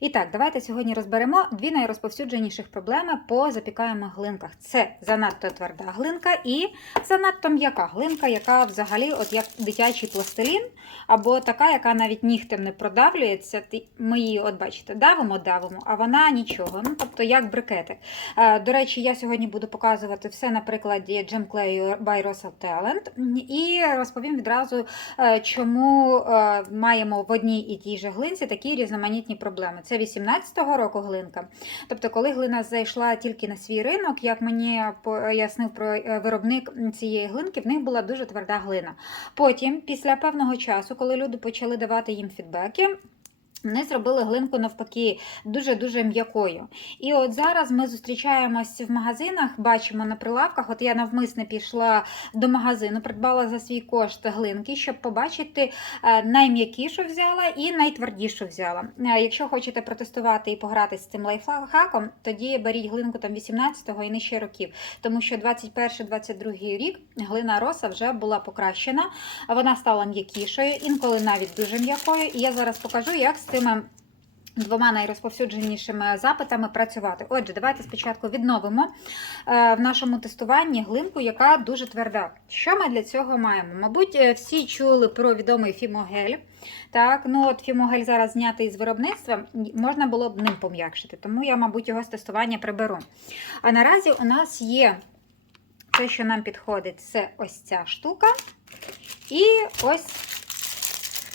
І так, давайте сьогодні розберемо дві найрозповсюдженіших проблеми по запікаємих глинках. Це занадто тверда глинка і занадто м'яка глинка, яка взагалі, от як дитячий пластилін, або така, яка навіть нігтем не продавлюється. Ми її, от бачите, давимо, давимо, а вона нічого. Ну, тобто, як брикетик. Е, До речі, я сьогодні буду показувати все на прикладі Gem Clay by Rosal Talent. І розповім відразу, е, чому е, маємо в одній і тій же глинці такі різноманітні проблеми. Це 18-го року глинка. Тобто, коли глина зайшла тільки на свій ринок, як мені пояснив про е, виробник цієї глинки, в них була дуже тверда глина. Потім, після певного часу, коли люди почали давати їм фідбеки. Вони зробили глинку навпаки дуже-дуже м'якою. І от зараз ми зустрічаємось в магазинах, бачимо на прилавках. От я навмисне пішла до магазину, придбала за свій кошт глинки, щоб побачити е, найм'якішу взяла і найтвердішу взяла. Е, Якщо хочете протестувати і погратися з цим лайфхаком, тоді беріть глинку там 18-го і нижче років, тому що 21-22 рік глина роса вже була покращена, вона стала м'якішою, інколи навіть дуже м'якою. І я зараз покажу, як цими. Двома найрозповсюдженішими запитами працювати. Отже, давайте спочатку відновимо е, в нашому тестуванні глинку, яка дуже тверда. Що ми для цього маємо? Мабуть, е, всі чули про відомий фімогель. Так, ну от фімогель зараз знятий з виробництва, можна було б ним пом'якшити, тому я, мабуть, його з тестування приберу. А наразі у нас є те, що нам підходить, це ось ця штука. І ось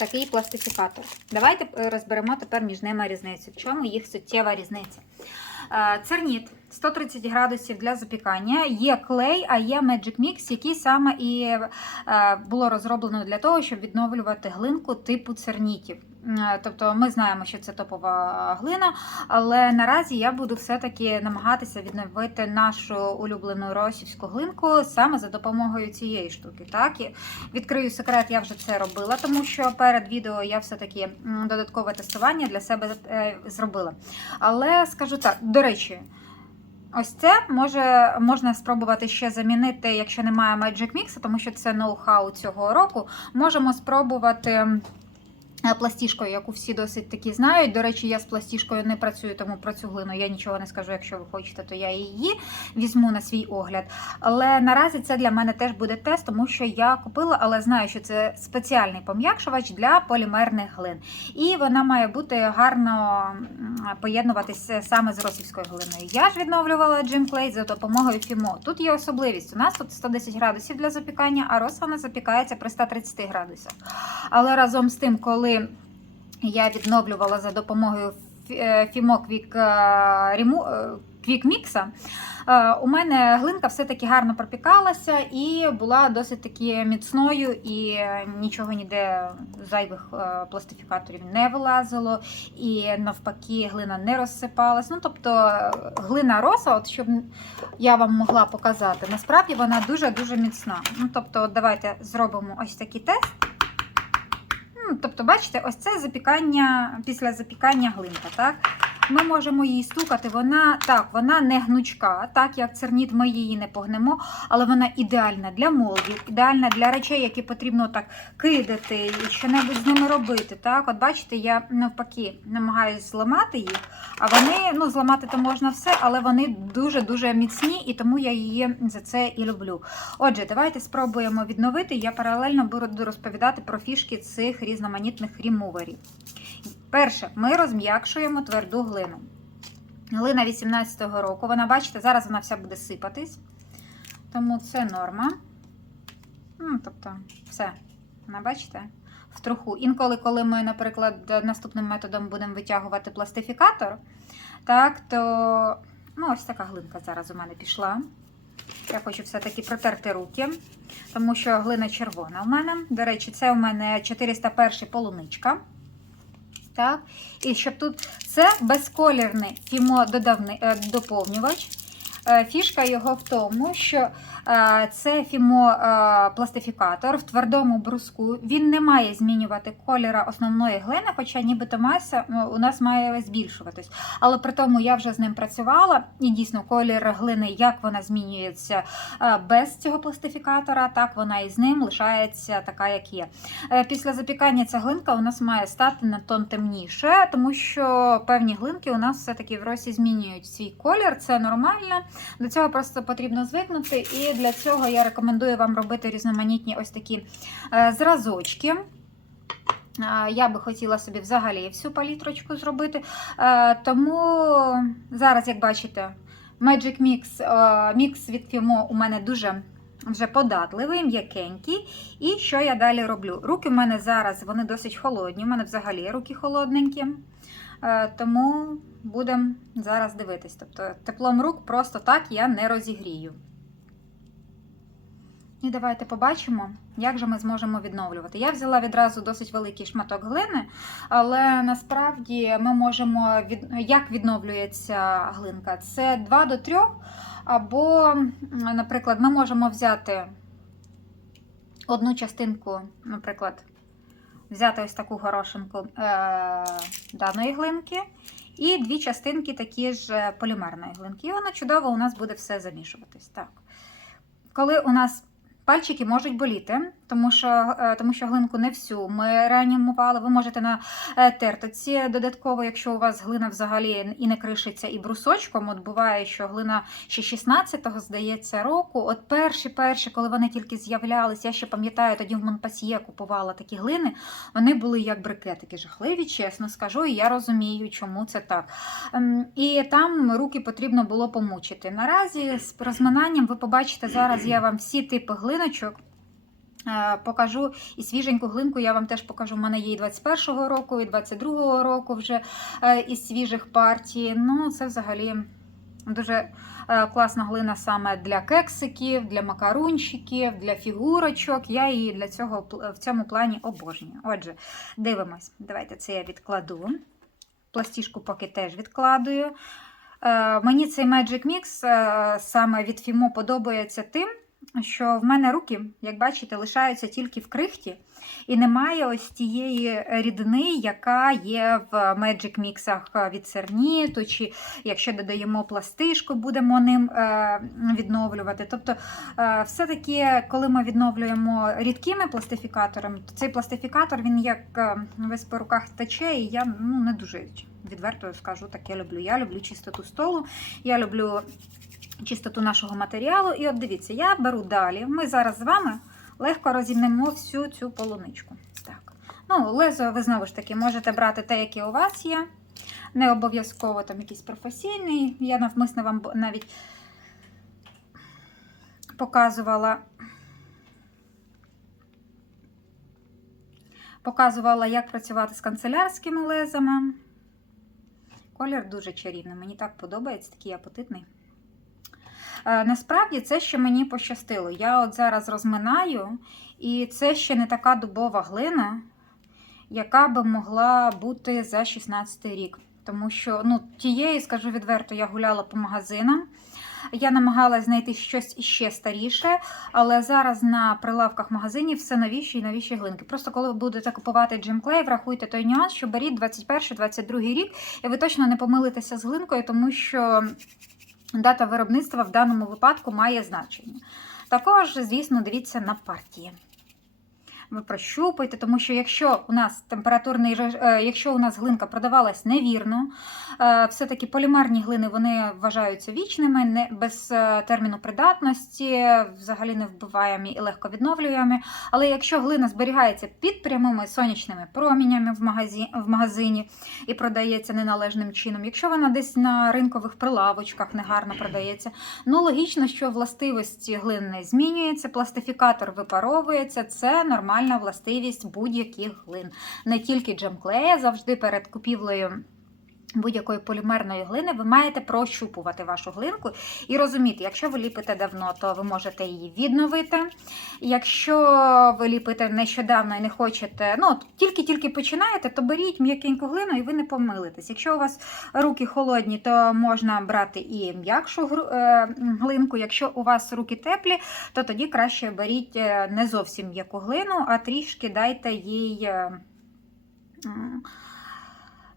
такий пластифікатор. Давайте е, розберемо тепер між ними різницю. В чому їх суттєва різниця? Е, Церніт 130 градусів для запікання. Є клей, а є Magic Mix, який саме і е, було розроблено для того, щоб відновлювати глинку типу цернітів. Е, Тобто ми знаємо, що це топова глина, але наразі я буду все-таки намагатися відновити нашу улюблену росівську глинку саме за допомогою цієї штуки. Так? І відкрию секрет, я вже це робила, тому що перед відео я все-таки додаткове тестування для себе е, зробила. Але скажу так, до речі. Ось це може можна спробувати ще замінити, якщо немає Magic Mix, тому що це ноу-хау цього року. Можемо спробувати пластішкою, яку всі досить таки знають. До речі, я з пластішкою не працюю, тому про цю глину я нічого не скажу. Якщо ви хочете, то я її візьму на свій огляд. Але наразі це для мене теж буде тест, тому що я купила, але знаю, що це спеціальний пом'якшувач для полімерних глин. І вона має бути гарно поєднуватися саме з росівською глиною. Я ж відновлювала Jim Clay за допомогою Фімо. Тут є особливість. У нас тут 110 градусів для запікання, а роса вона запікається при 130 градусах. Але разом з тим, коли я відновлювала за допомогою е, Remo- е, Mix, е, у мене глинка все-таки гарно пропікалася і була досить таки міцною, і нічого ніде зайвих пластифікаторів не вилазило, і навпаки, глина не розсипалась. Ну, тобто глина роса, от щоб я вам могла показати, насправді вона дуже-дуже міцна. Ну, тобто, давайте зробимо ось такий тест. Тобто, бачите, ось це запікання після запікання глинка. Так? Ми можемо її стукати. Вона так, вона не гнучка, так як церніт, ми її не погнемо, але вона ідеальна для молдів, ідеальна для речей, які потрібно так кидати і що-небудь з ними робити. Так, от бачите, я навпаки намагаюся зламати їх, а вони ну зламати то можна все, але вони дуже дуже міцні, і тому я її за це і люблю. Отже, давайте спробуємо відновити. Я паралельно буду розповідати про фішки цих різноманітних рімуверів. Перше, ми розм'якшуємо тверду глину. Глина 18-го року. Вона, бачите, зараз вона вся буде сипатись. Тому це норма. Ну, тобто, все. Вона, бачите? В труху. Інколи, коли ми, наприклад, наступним методом будемо витягувати пластифікатор, так, то ну, ось така глинка зараз у мене пішла. Я хочу все-таки протерти руки, тому що глина червона у мене. До речі, це у мене 401 полуничка. Так? І щоб тут це безколірний фімододавний е, доповнювач. Е, Фішка його в тому, що Це фімопластифікатор в твердому бруску. Він не має змінювати кольора основної глини, хоча нібито маса ну, у нас має збільшуватись. Але при тому я вже з ним працювала, і дійсно колір глини, як вона змінюється е, без цього пластифікатора, так вона і з ним лишається така, як є. Е, Після запікання ця глинка у нас має стати на тон темніше, тому що певні глинки у нас все-таки в росі змінюють свій колір. Це нормально. До цього просто потрібно звикнути, і для цього я рекомендую вам робити різноманітні ось такі е, зразочки. Е, Я би хотіла собі взагалі всю палітрочку зробити. Е, Тому зараз, як бачите, Magic Mix, мікс від Fimo у мене дуже вже податливий, м'якенький. І що я далі роблю? Руки в мене зараз вони досить холодні, у мене взагалі руки холодненькі. Тому будемо зараз дивитись. Тобто теплом рук просто так я не розігрію. І давайте побачимо, як же ми зможемо відновлювати. Я взяла відразу досить великий шматок глини, але насправді ми можемо від... як відновлюється глинка? Це 2 до 3, або, наприклад, ми можемо взяти одну частинку, наприклад, взяти ось таку горошинку е- даної глинки. І дві частинки такі ж полімерної глинки. І воно чудово у нас буде все замішуватись. Так. Коли у нас пальчики можуть боліти, тому що, е, тому що глинку не всю ми реанімували. Ви можете на е, тертоці додатково, якщо у вас глина взагалі і не кришиться, і брусочком. От буває, що глина ще 16-го, здається, року. От перші, перші, коли вони тільки з'являлися, я ще пам'ятаю, тоді в Монпасьє купувала такі глини. Вони були як брикетики, жахливі, чесно скажу, і я розумію, чому це так. Ем, І там руки потрібно було помучити. Наразі з розминанням ви побачите зараз. Я вам всі типи глиночок. Е, Покажу і свіженьку глинку я вам теж покажу. У мене є і 21-го року, і 22-го року вже е, із свіжих партій. Ну, це взагалі дуже е, класна глина саме для кексиків, для макарунчиків, для фігурочок. Я її для цього в цьому плані обожнюю. Отже, дивимось. Давайте це я відкладу. Пластішку поки теж відкладую. Мені цей Magic Mix саме від Fimo подобається тим, що в мене руки, як бачите, лишаються тільки в крихті, і немає ось тієї рідини, яка є в Magic Mixах від Серніту, чи якщо додаємо пластишку, будемо ним е, відновлювати. Тобто, е, все-таки, коли ми відновлюємо рідкими пластифікаторами, то цей пластифікатор він як е, весь по руках тече, і я ну, не дуже відверто скажу, таке люблю. Я люблю чистоту столу, я люблю чистоту нашого матеріалу. І от дивіться, я беру далі. Ми зараз з вами легко розімнемо всю цю полуничку. Так. Ну, лезо ви знову ж таки можете брати те, яке у вас є. Не обов'язково там якийсь професійний. Я навмисно вам навіть показувала. Показувала, як працювати з канцелярськими лезами. Колір дуже чарівний, мені так подобається, такий апетитний. Е, Насправді це ще мені пощастило. Я от зараз розминаю, і це ще не така дубова глина, яка би могла бути за 16 рік. Тому що ну, тієї, скажу відверто, я гуляла по магазинам. Я намагалася знайти щось іще старіше, але зараз на прилавках магазинів все новіші і новіші глинки. Просто коли ви будете купувати джемклей, врахуйте той нюанс, що беріть 21-22 рік, і ви точно не помилитеся з глинкою, тому що дата виробництва в даному випадку має значення. Також, звісно, дивіться на партії. Ви прощупайте, тому що якщо у нас температурний е, якщо у нас глинка продавалась невірно, е, все-таки полімерні глини вони вважаються вічними, не без е, терміну придатності, взагалі не вбиваємо і легко відновлюємо. Але якщо глина зберігається під прямими сонячними промінями в магазині, в магазині і продається неналежним чином, якщо вона десь на ринкових прилавочках негарно продається, ну логічно, що властивості глин не змінюються, пластифікатор випаровується, це нормальна властивість будь-яких глин. Не тільки джемклея, завжди перед купівлею Будь-якої полімерної глини ви маєте прощупувати вашу глинку і розуміти, якщо ви ліпите давно, то ви можете її відновити. Якщо ви ліпите нещодавно і не хочете, ну тільки-тільки починаєте, то беріть м'якеньку глину і ви не помилитесь. Якщо у вас руки холодні, то можна брати і м'якшу е, глинку. Якщо у вас руки теплі, то тоді краще беріть е, не зовсім м'яку глину, а трішки дайте їй.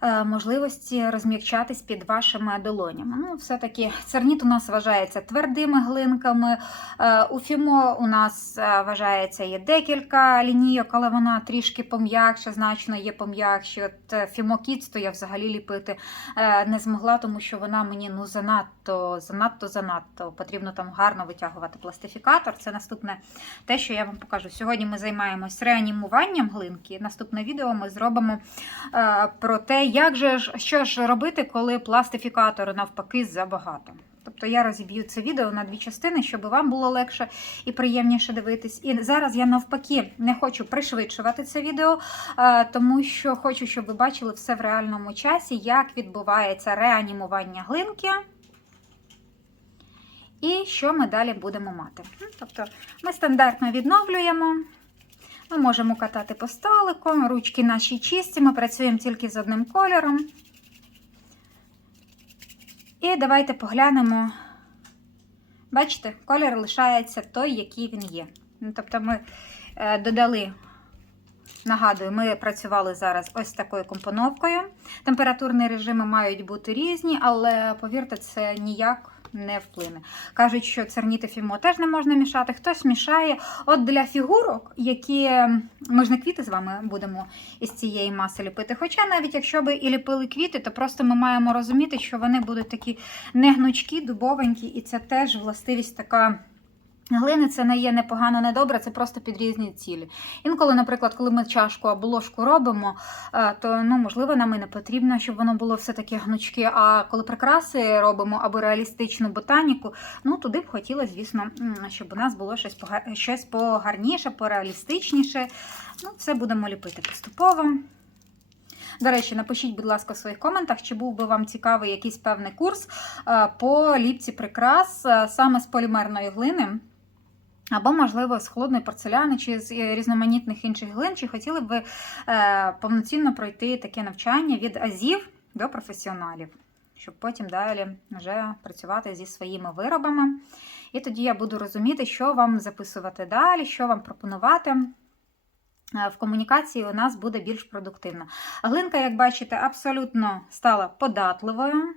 Е, можливості розм'якчатись під вашими долонями. Ну, все-таки церніт у нас вважається твердими глинками. Е, У фімо у нас е, вважається є декілька лінійок, але вона трішки пом'якша, значно є пом'якші. От фімо то я взагалі ліпити не змогла, тому що вона мені ну занадто, занадто, занадто. Потрібно там гарно витягувати пластифікатор. Це наступне те, що я вам покажу. Сьогодні ми займаємось реанімуванням глинки. Наступне відео ми зробимо про те, як же що ж робити, коли пластифікатору навпаки забагато. Тобто я розіб'ю це відео на дві частини, щоб вам було легше і приємніше дивитись. І зараз я навпаки не хочу пришвидшувати це відео, тому що хочу, щоб ви бачили все в реальному часі, як відбувається реанімування глинки. І що ми далі будемо мати. Тобто ми стандартно відновлюємо. Ми можемо катати по столику, ручки наші чисті, ми працюємо тільки з одним кольором. І давайте поглянемо. Бачите, колір лишається той, який він є. Ну, Тобто ми е, додали, нагадую, ми працювали зараз ось такою компоновкою. Температурні режими мають бути різні, але повірте, це ніяк не вплине. Кажуть, що церніти фімо теж не можна мішати. Хтось мішає. От для фігурок, які ми ж не квіти з вами будемо із цієї маси ліпити. Хоча навіть якщо би і ліпили квіти, то просто ми маємо розуміти, що вони будуть такі негнучкі, дубовенькі, і це теж властивість така. Глини це не є непогано, не добре, це просто під різні цілі. Інколи, наприклад, коли ми чашку або ложку робимо, е, то ну, можливо нам і не потрібно, щоб воно було все таке гнучке. А коли прикраси робимо або реалістичну ботаніку, ну туди б хотілося, звісно, щоб у нас було щось щось погарніше, пореалістичніше. Ну, все будемо ліпити поступово. До речі, напишіть, будь ласка, в своїх коментах, чи був би вам цікавий якийсь певний курс е, по ліпці прикрас е, саме з полімерної глини. Або, можливо, з холодної порцеляни чи з е, різноманітних інших глин, чи хотіли б ви е, повноцінно пройти таке навчання від азів до професіоналів, щоб потім далі вже працювати зі своїми виробами. І тоді я буду розуміти, що вам записувати далі, що вам пропонувати. Е, В комунікації у нас буде більш продуктивно. Глинка, як бачите, абсолютно стала податливою.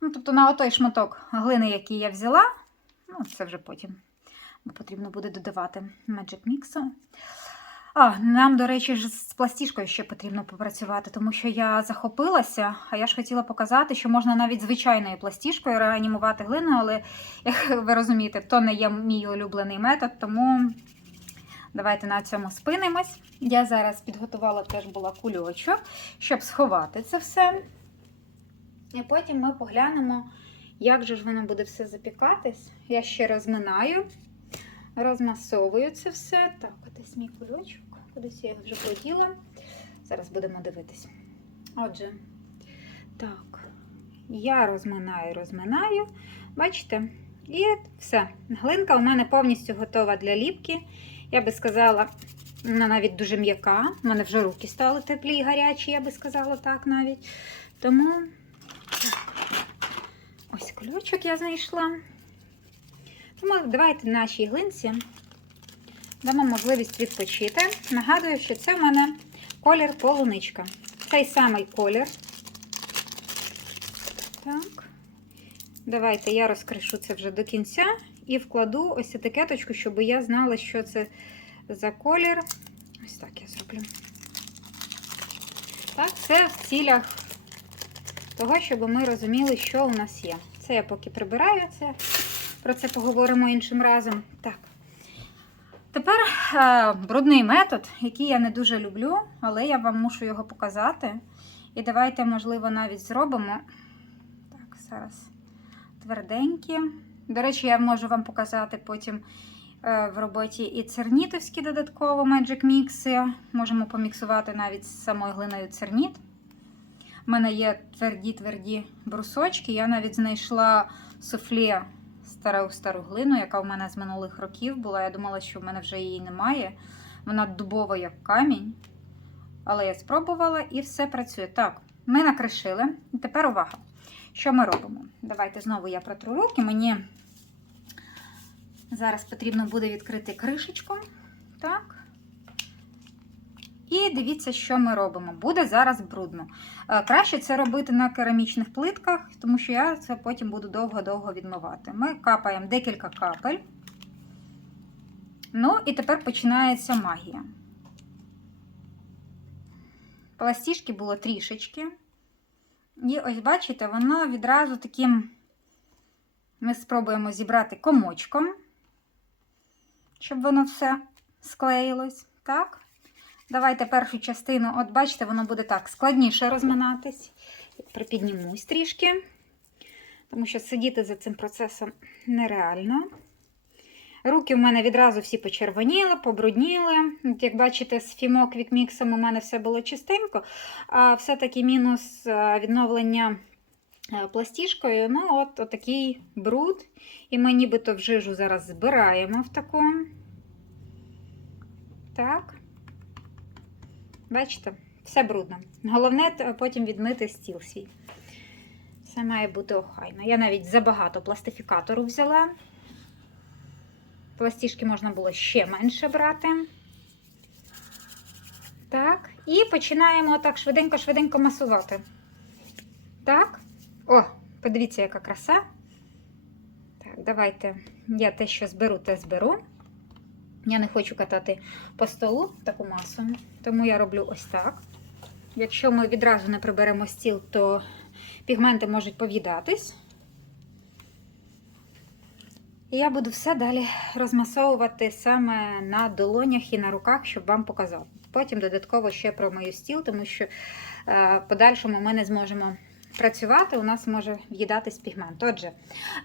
Ну, тобто на отой шматок глини, який я взяла, ну, це вже потім потрібно буде додавати Magic Mix. А, нам, до речі, з пластішкою ще потрібно попрацювати, тому що я захопилася, а я ж хотіла показати, що можна навіть звичайною пластішкою реанімувати глину, але, як ви розумієте, то не є мій улюблений метод, тому давайте на цьому спинимось. Я зараз підготувала теж була кульочок, щоб сховати це все. І потім ми поглянемо, як же ж воно буде все запікатись. Я ще розминаю. Розмасовую це все. Так, десь мій кульочок. Кудись я його вже поділа. Зараз будемо дивитись. Отже, так, я розминаю, розминаю. Бачите? І все. Глинка у мене повністю готова для ліпки. Я би сказала, вона навіть дуже м'яка. У мене вже руки стали теплі і гарячі, я би сказала так навіть. Тому так. ось кульочок я знайшла. Тому давайте нашій глинці дамо можливість відпочити. Нагадую, що це в мене колір полуничка. Цей самий колір. Так. Давайте я розкришу це вже до кінця і вкладу ось етикеточку, щоб я знала, що це за колір. Ось так я зроблю. Так, це в цілях того, щоб ми розуміли, що у нас є. Це я поки прибираю це. Про це поговоримо іншим разом. Так. Тепер е, брудний метод, який я не дуже люблю, але я вам мушу його показати. І давайте, можливо, навіть зробимо. Так, зараз тверденькі. До речі, я можу вам показати потім е, в роботі і цернітовські додатково Magic Mix. Можемо поміксувати навіть з самою глиною церніт. У мене є тверді-тверді брусочки. Я навіть знайшла суфле стару стару глину, яка в мене з минулих років була. Я думала, що в мене вже її немає. Вона дубова, як камінь. Але я спробувала і все працює. Так, ми накришили. І тепер увага. Що ми робимо? Давайте знову я протру руки. Мені зараз потрібно буде відкрити кришечку. Так. І дивіться, що ми робимо. Буде зараз брудно. Е, Краще це робити на керамічних плитках, тому що я це потім буду довго-довго відмивати. Ми капаємо декілька капель. Ну, і тепер починається магія. Пластішки було трішечки. І ось, бачите, воно відразу таким ми спробуємо зібрати комочком, щоб воно все склеїлось. Так. Давайте першу частину, от бачите, воно буде так складніше розминатись. Припіднімусь трішки, тому що сидіти за цим процесом нереально. Руки в мене відразу всі почервоніли, побрудніли. Як бачите, з фімо квікміксом у мене все було чистенько, а все-таки мінус е, відновлення е, пластішкою. Ну, от, такий бруд. І ми нібито в жижу зараз збираємо в такому. Так. Бачите, все брудно. Головне потім відмити стіл свій. Все має бути охайно. Я навіть забагато пластифікатору взяла. Пластішки можна було ще менше брати. Так, і починаємо так швиденько-швиденько масувати. Так. О, подивіться, яка краса. Так, давайте я те, що зберу, те зберу. Я не хочу катати по столу таку масу, тому я роблю ось так. Якщо ми відразу не приберемо стіл, то пігменти можуть пов'їдатись. І я буду все далі розмасовувати саме на долонях і на руках, щоб вам показати. Потім додатково ще про мою стіл, тому що е, в подальшому ми не зможемо працювати, у нас може в'їдатись пігмент. Отже,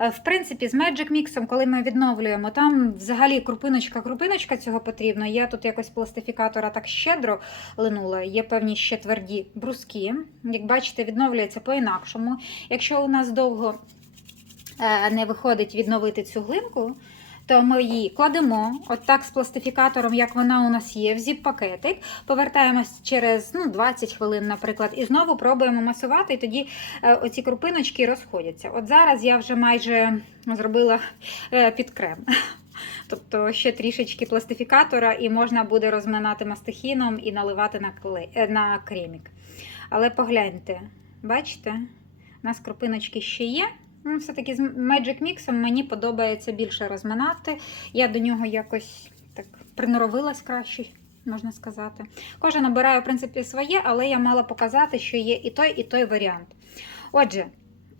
е, в принципі, з Magic Mix, коли ми відновлюємо, там взагалі крупиночка-крупиночка цього потрібно. Я тут якось пластифікатора так щедро линула, є певні ще тверді бруски. Як бачите, відновлюється по-інакшому. Якщо у нас довго е, не виходить відновити цю глинку, то ми її кладемо отак з пластифікатором, як вона у нас є, в зіп-пакетик, повертаємось через ну, 20 хвилин, наприклад, і знову пробуємо масувати, і тоді е, оці крупиночки розходяться. От зараз я вже майже зробила е, під крем. Тобто ще трішечки пластифікатора, і можна буде розминати мастихіном і наливати на, клей, е, на кремік. Але погляньте, бачите, у нас крупиночки ще є. Ну, все-таки з Magic Mix мені подобається більше розминати. Я до нього якось так приноровилась краще, можна сказати. Кожен обирає, в принципі, своє, але я мала показати, що є і той, і той варіант. Отже,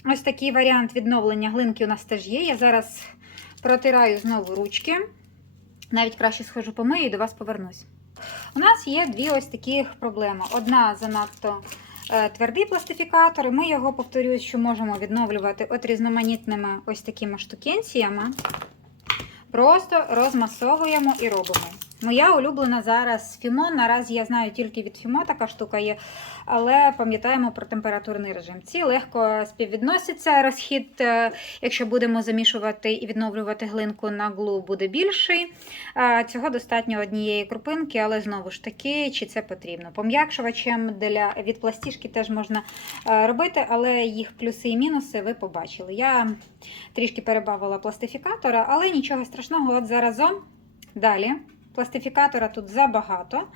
ось такий варіант відновлення глинки у нас теж є. Я зараз протираю знову ручки. Навіть краще схожу помию і до вас повернусь. У нас є дві ось такі проблеми. Одна занадто твердий пластифікатор, і ми його, повторюю, що можемо відновлювати от різноманітними ось такими штукенціями. Просто розмасовуємо і робимо. Моя улюблена зараз Фімо. Наразі я знаю тільки від Фімо така штука є, але пам'ятаємо про температурний режим. Ці легко співвідносяться. Розхід, е, якщо будемо замішувати і відновлювати глинку на глу, буде більший. Цього достатньо однієї крупинки, але знову ж таки, чи це потрібно. Пом'якшувачем для від пластішки теж можна е, робити, але їх плюси і мінуси ви побачили. Я трішки перебавила пластифікатора, але нічого страшного, от заразом далі. Пластифікатора тут забагато.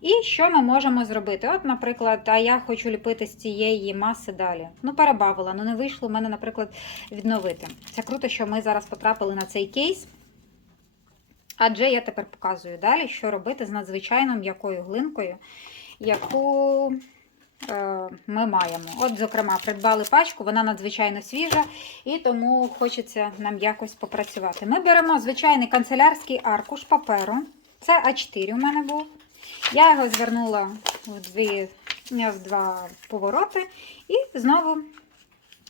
І що ми можемо зробити? От, наприклад, а я хочу ліпити з цієї маси далі. Ну, перебавила, ну не вийшло в мене, наприклад, відновити. Це круто, що ми зараз потрапили на цей кейс. Адже я тепер показую далі, що робити з надзвичайно м'якою глинкою, яку ми маємо. От, зокрема, придбали пачку, вона надзвичайно свіжа, і тому хочеться нам якось попрацювати. Ми беремо звичайний канцелярський аркуш паперу. Це А4 у мене був. Я його звернула в, дві, в два повороти і знову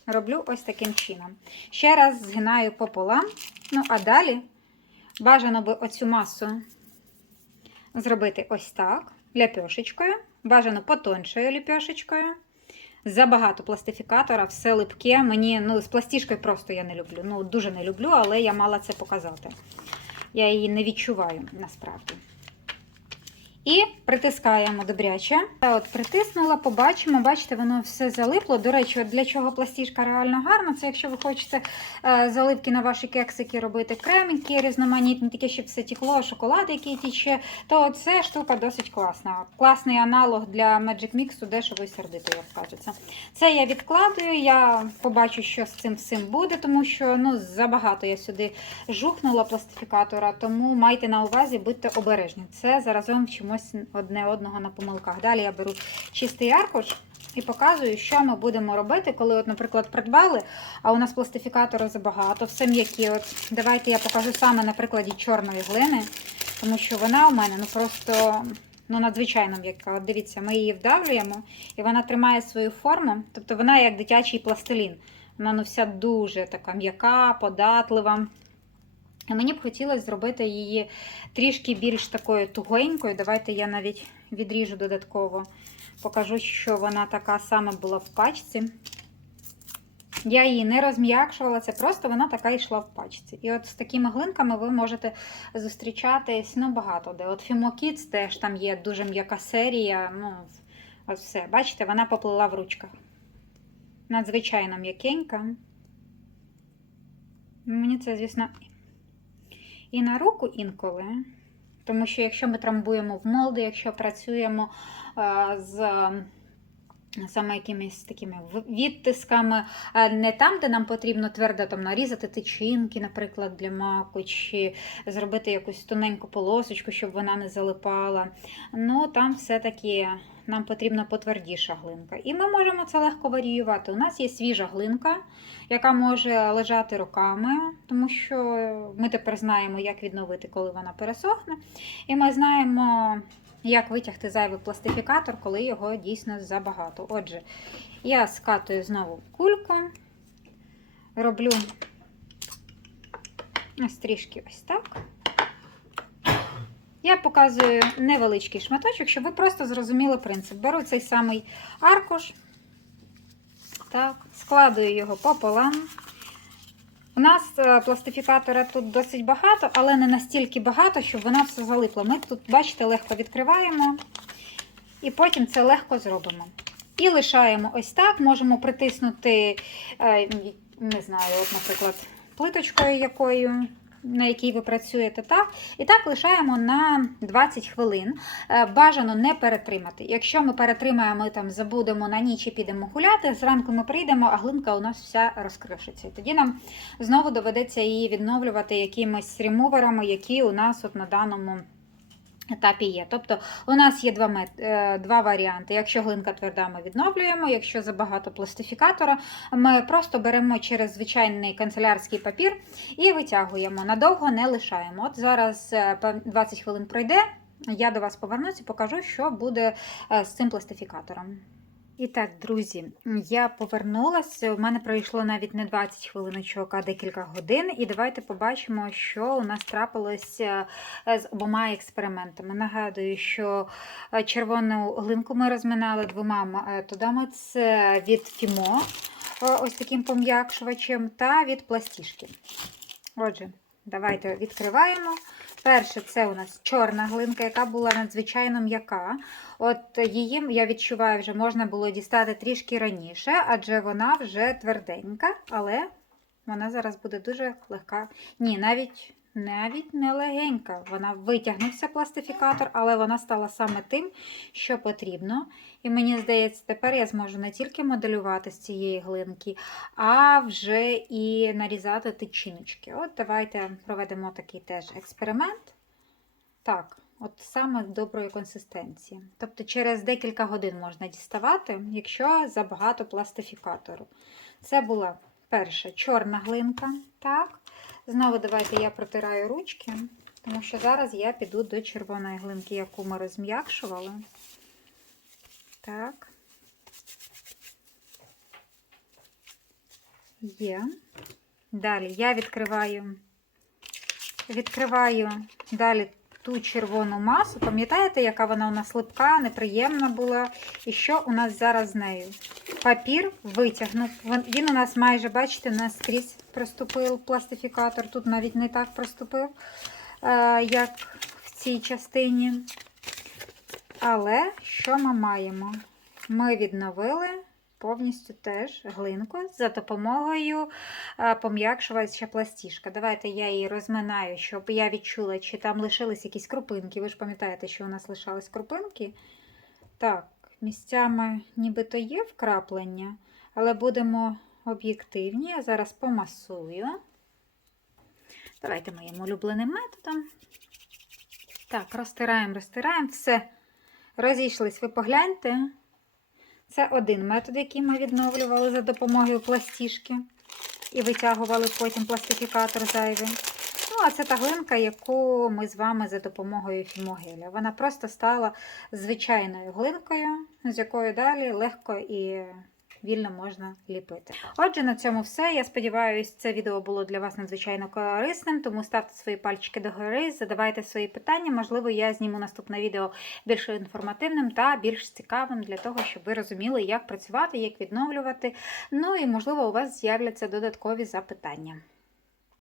роблю ось таким чином. Ще раз згинаю пополам. Ну, а далі бажано би оцю масу зробити ось так, ляпьошечкою. Бажано потоншою ліпяшечкою. Забагато пластифікатора, все липке. Мені ну, з пластішкою просто я не люблю. Ну, дуже не люблю, але я мала це показати. Я її не відчуваю насправді. І притискаємо добряче. Та от притиснула, побачимо, бачите, воно все залипло. До речі, от для чого пластішка реально гарна, це якщо ви хочете е, заливки на ваші кексики робити, кремики різноманітні, таке, щоб все тікло, шоколад, який тіче, то ця штука досить класна. Класний аналог для Magic Mix, дешево і сердито, як кажеться. Це я відкладую, я побачу, що з цим всім буде, тому що ну, забагато я сюди жухнула пластифікатора, тому майте на увазі, будьте обережні. Це заразом вчимось одне одного на помилках. Далі я беру чистий аркуш і показую, що ми будемо робити, коли, от, наприклад, придбали, а у нас пластифікатора забагато, все м'які. От Давайте я покажу саме на прикладі чорної глини, тому що вона у мене ну просто ну, надзвичайно м'яка. От дивіться, ми її вдавлюємо, і вона тримає свою форму, тобто вона як дитячий пластилін. Вона ну, вся дуже така м'яка, податлива. Мені б хотілося зробити її трішки більш такою тугенькою. Давайте я навіть відріжу додатково. Покажу, що вона така саме була в пачці. Я її не розм'якшувала, це просто вона така йшла в пачці. І от з такими глинками ви можете зустрічатись ну, багато де. От Kids теж там є дуже м'яка серія. Ну, от все. Бачите, вона поплила в ручках. Надзвичайно м'якенька. Мені це, звісно, і на руку інколи. Тому що якщо ми трамбуємо в молди, якщо працюємо е, з саме якимись такими відтисками, не там, де нам потрібно твердо там, нарізати тичинки, наприклад, для маку, чи зробити якусь тоненьку полосочку, щоб вона не залипала. Ну, там все-таки нам потрібна потвердіша глинка. І ми можемо це легко варіювати. У нас є свіжа глинка, яка може лежати роками, тому що ми тепер знаємо, як відновити, коли вона пересохне. І ми знаємо, як витягти зайвий пластифікатор, коли його дійсно забагато. Отже, я скатую знову кульку, роблю ось трішки ось так. Я показую невеличкий шматочок, щоб ви просто зрозуміли принцип. Беру цей самий аркуш, так, складую його пополам. У нас е, пластифікатора тут досить багато, але не настільки багато, щоб вона все залипла. Ми тут, бачите, легко відкриваємо і потім це легко зробимо. І лишаємо ось так. Можемо притиснути, е, не знаю, от, наприклад, плиточкою якою. На якій ви працюєте, так? І так лишаємо на 20 хвилин. Е, Бажано не перетримати. Якщо ми перетримаємо, там забудемо на ніч і підемо гуляти, зранку ми прийдемо, а глинка у нас вся розкришиться. І тоді нам знову доведеться її відновлювати якимись ремуверами, які у нас от на даному етапі є. Тобто у нас є два, мет... е, два варіанти. Якщо глинка тверда, ми відновлюємо, якщо забагато пластифікатора, ми просто беремо через звичайний канцелярський папір і витягуємо. Надовго не лишаємо. От зараз е, 20 хвилин пройде. Я до вас повернуся і покажу, що буде е, з цим пластифікатором. І так, друзі, я повернулася. У мене пройшло навіть не 20 хвилиночок, а декілька годин. І давайте побачимо, що у нас трапилося е, з обома експериментами. Нагадую, що е, червону глинку ми розминали двома методами: це від Фімо, е, ось таким пом'якшувачем, та від пластішки. Отже, давайте відкриваємо. Перше, це у нас чорна глинка, яка була надзвичайно м'яка. От її я відчуваю, вже можна було дістати трішки раніше, адже вона вже тверденька, але вона зараз буде дуже легка. Ні, навіть навіть не легенька. Вона витягнувся пластифікатор, але вона стала саме тим, що потрібно. І мені здається, тепер я зможу не тільки моделювати з цієї глинки, а вже і нарізати тичиночки. От давайте проведемо такий теж експеримент. Так, от саме доброї консистенції. Тобто через декілька годин можна діставати, якщо забагато пластифікатору. Це була перша чорна глинка. Так. Знову давайте я протираю ручки, тому що зараз я піду до червоної глинки, яку ми розм'якшували. Так. Є. Далі я відкриваю, відкриваю далі ту червону масу. Пам'ятаєте, яка вона у нас липка, неприємна була? І що у нас зараз з нею? Папір витягнув. Він у нас майже, бачите, наскрізь проступив пластифікатор. Тут навіть не так проступив, е, як в цій частині. Але що ми маємо? Ми відновили повністю теж глинку за допомогою е, пом'якшувача пластішка. Давайте я її розминаю, щоб я відчула, чи там лишились якісь крупинки. Ви ж пам'ятаєте, що у нас лишались крупинки. Так, місцями нібито є вкраплення, але будемо об'єктивні. Я зараз помасую. Давайте моїм улюбленим методом. Так, розтираємо, розтираємо. Все. Розійшлись, ви погляньте. Це один метод, який ми відновлювали за допомогою пластішки і витягували потім пластифікатор зайвий. А це та глинка, яку ми з вами за допомогою фімогеля. Вона просто стала звичайною глинкою, з якою далі легко і вільно можна ліпити. Отже, на цьому все. Я сподіваюся, це відео було для вас надзвичайно корисним, тому ставте свої пальчики догори, задавайте свої питання. Можливо, я зніму наступне відео більш інформативним та більш цікавим для того, щоб ви розуміли, як працювати, як відновлювати. Ну і можливо, у вас з'являться додаткові запитання.